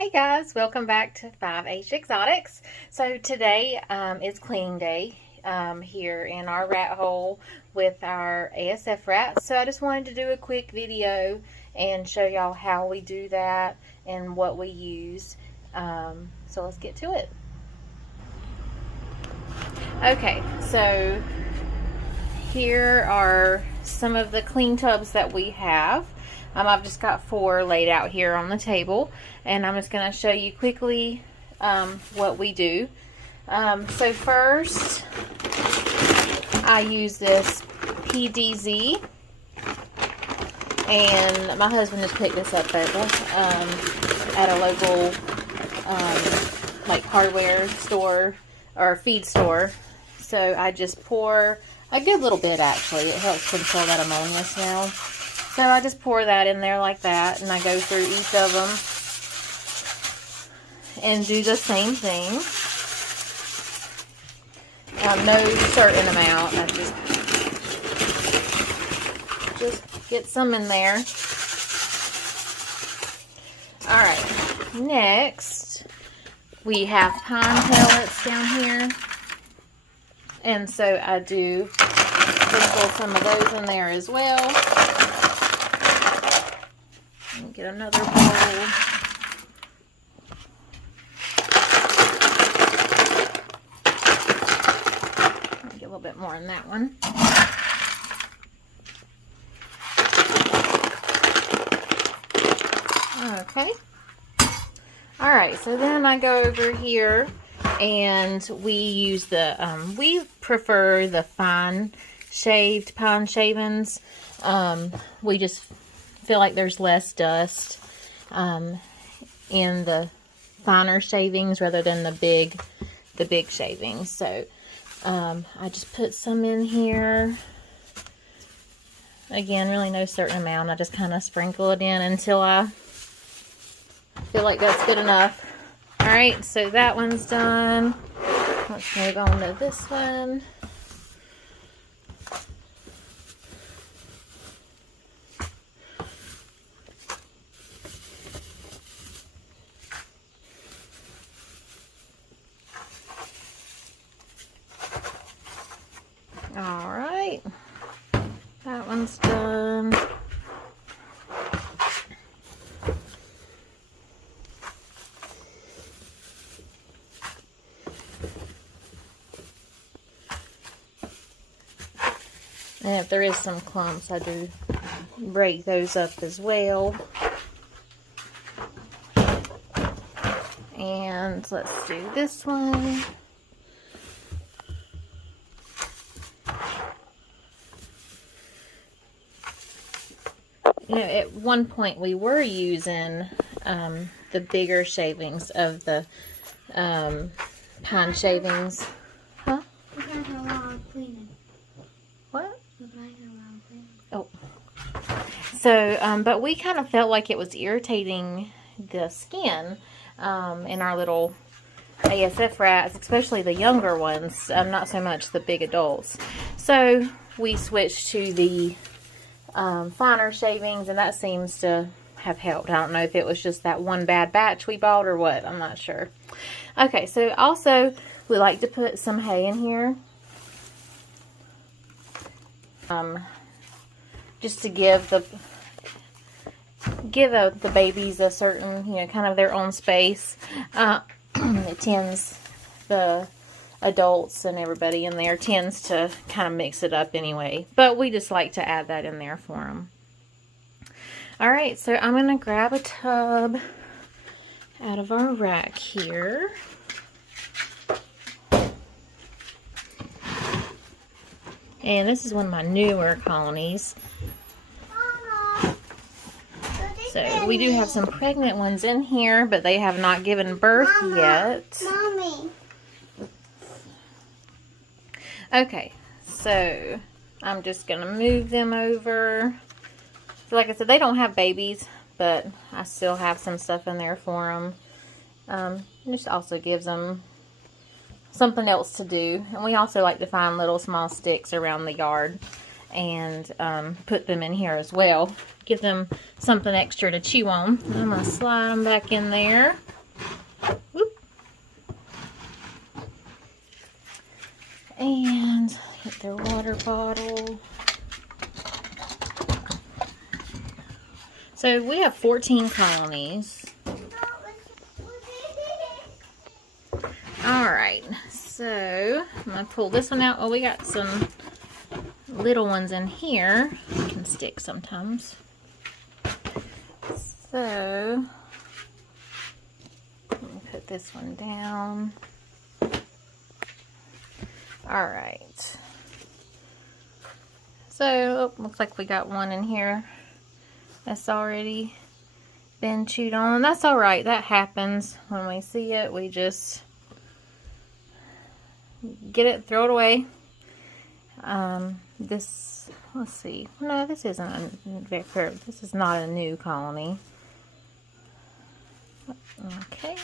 Hey guys, welcome back to 5H Exotics. So today is cleaning day here in our rat hole with our ASF rats. So I just wanted to do a quick video and show y'all how we do that and what we use. So let's get to it. Okay, so here are some of the clean tubs that we have. I've just got 4 laid out here on the table, and I'm just going to show you quickly what we do. So first, I use this PDZ, and my husband just picked this up at a local like hardware store or feed store. So I just pour a good little bit, actually. It helps control that ammonia smell. So I just pour that in there like that, and I go through each of them and do the same thing. No certain amount. I just get some in there. Alright, next we have pine pellets down here. And so I do sprinkle some of those in there as well. Get another bowl. Get a little bit more in that one. Okay. Alright, so then I go over here and we use the, we prefer the fine shaved pine shavings. We just feel like there's less dust in the finer shavings rather than the big shavings. So I just put some in here. Again, really no certain amount. I just kind of sprinkle it in until I feel like that's good enough. Alright, so that one's done. Let's move on to this one. Alright, that one's done. And if there is some clumps, I do break those up as well. And let's do this one. You know, at one point we were using the bigger shavings of the pine shavings. Huh? What? Oh. So, but we kind of felt like it was irritating the skin in our little ASF rats, especially the younger ones, not so much the big adults. So we switched to the finer shavings, and that seems to have helped. I don't know if it was just that one bad batch we bought or what. I'm not sure. Okay, so also we like to put some hay in here. Just to give the babies a certain, you know, kind of their own space. It tends, the adults and everybody in there tends to kind of mix it up anyway, but we just like to add that in there for them. Alright, so I'm going to grab a tub out of our rack here. And this is one of my newer colonies. So we do have some pregnant ones in here, but they have not given birth yet. Mommy. Okay, so I'm just going to move them over. So like I said, they don't have babies, but I still have some stuff in there for them. It just also gives them something else to do. And we also like to find little small sticks around the yard and put them in here as well. Give them something extra to chew on. I'm going to slide them back in there. Whoop. And get their water bottle. So we have 14 colonies. Alright, so I'm going to pull this one out. Oh, we got some little ones in here. They can stick sometimes. So, let me put this one down. Alright. So, looks like we got one in here that's already been chewed on. That's alright. That happens when we see it. We just get it, throw it away. This, let's see. No, this isn't this is not a new colony. Okay.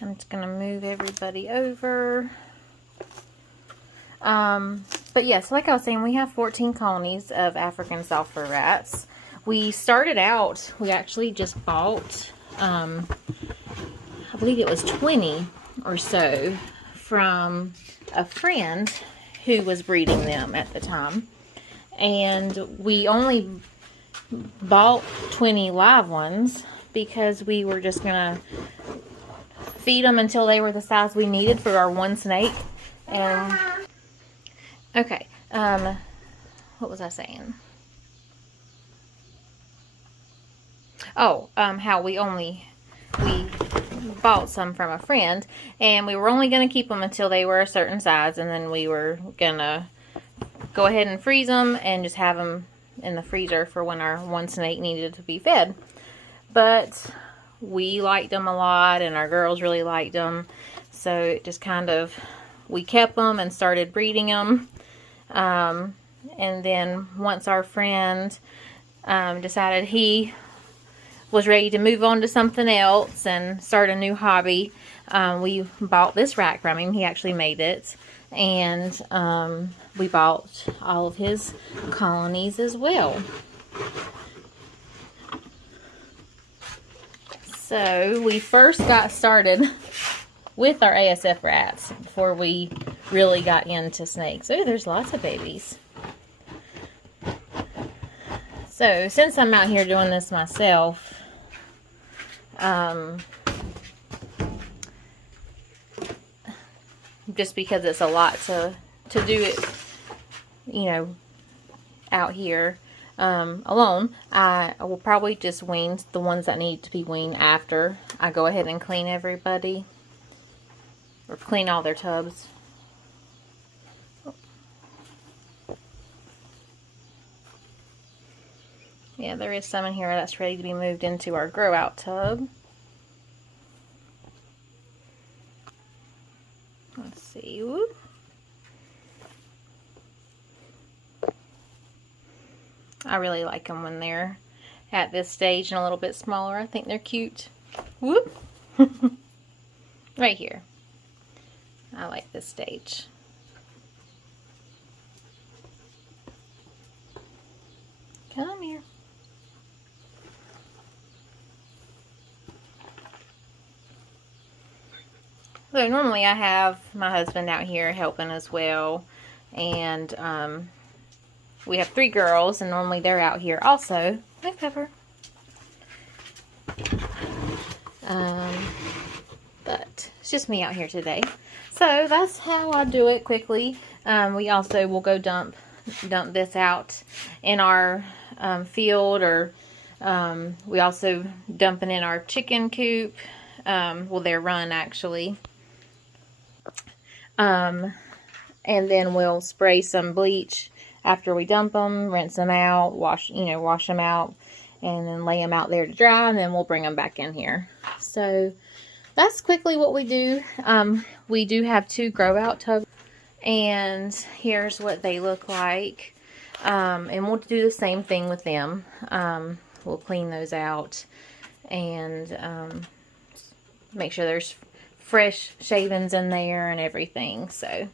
I'm just going to move everybody over. But yes, like I was saying, we have 14 colonies of African sulfur rats. We started out, we actually just bought, I believe it was 20 or so from a friend who was breeding them at the time. And we only bought 20 live ones because we were just going to feed them until they were the size we needed for our one snake. And okay, what was I saying? Oh, how we bought some from a friend, and we were only going to keep them until they were a certain size, and then we were going to go ahead and freeze them and just have them in the freezer for when our one snake needed to be fed. But we liked them a lot, and our girls really liked them, so it just kind of, we kept them and started breeding them. And then once our friend decided he was ready to move on to something else and start a new hobby, we bought this rack from him. He actually made it, and we bought all of his colonies as well. So we first got started with our ASF rats before we really got into snakes. Oh, there's lots of babies. So since I'm out here doing this myself, just because it's a lot to do it, you know, out here alone, I will probably just wean the ones that need to be weaned after I go ahead and clean everybody, or clean all their tubs. Yeah, there is some in here that's ready to be moved into our grow out tub. Let's see. Whoop. I really like them when they're at this stage and a little bit smaller. I think they're cute. Whoop. Right here. I like this stage. Come here. So normally I have my husband out here helping as well, and we have 3 girls, and normally they're out here also. Hi, Pepper. But it's just me out here today. So that's how I do it quickly. We also will go dump this out in our field, or we also dump it in our chicken coop. Well, their run actually. And then we'll spray some bleach after we dump them, rinse them out, wash them out, and then lay them out there to dry, and then we'll bring them back in here. So that's quickly what we do. We do have 2 grow out tubs, and here's what they look like. And we'll do the same thing with them. We'll clean those out and make sure there's fresh shavings in there and everything. So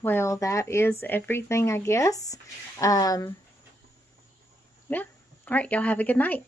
well, that is everything, I guess. Yeah. All right, y'all have a good night.